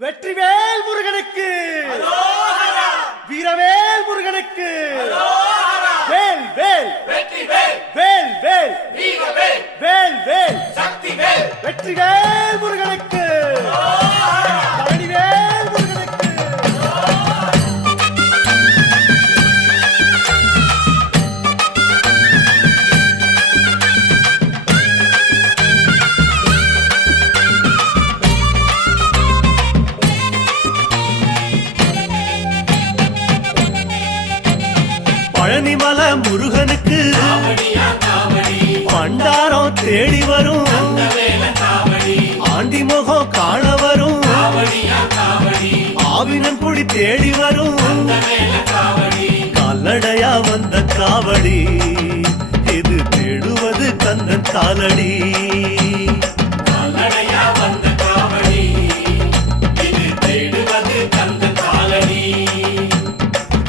வெற்றிவேல் முருகனுக்கு, வீரவேல் முருகனுக்கு, வேல் வேல் வேல் வேல் வேல் வேல் வெற்றிவேல் முருகனுக்கு, பழனிவேல் முருகனுக்கு. பழனிமல முருகனுக்கு பண்டாரம் தேடி வரும், ஆண்டி முகம் காண வரும், ஆவினன் குடி தேடி வரும், கால்நடையா வந்த காவடி இது தேடுவது கந்தன் காலடி.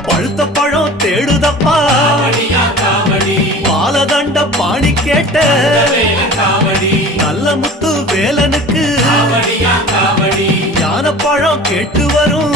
பழுத்த பழம் தேடுதப்பா பாலதண்ட பாணி கேட்ட நல்ல முத்து வேலனுக்கு ஞான பழம் கேட்டு வரும்.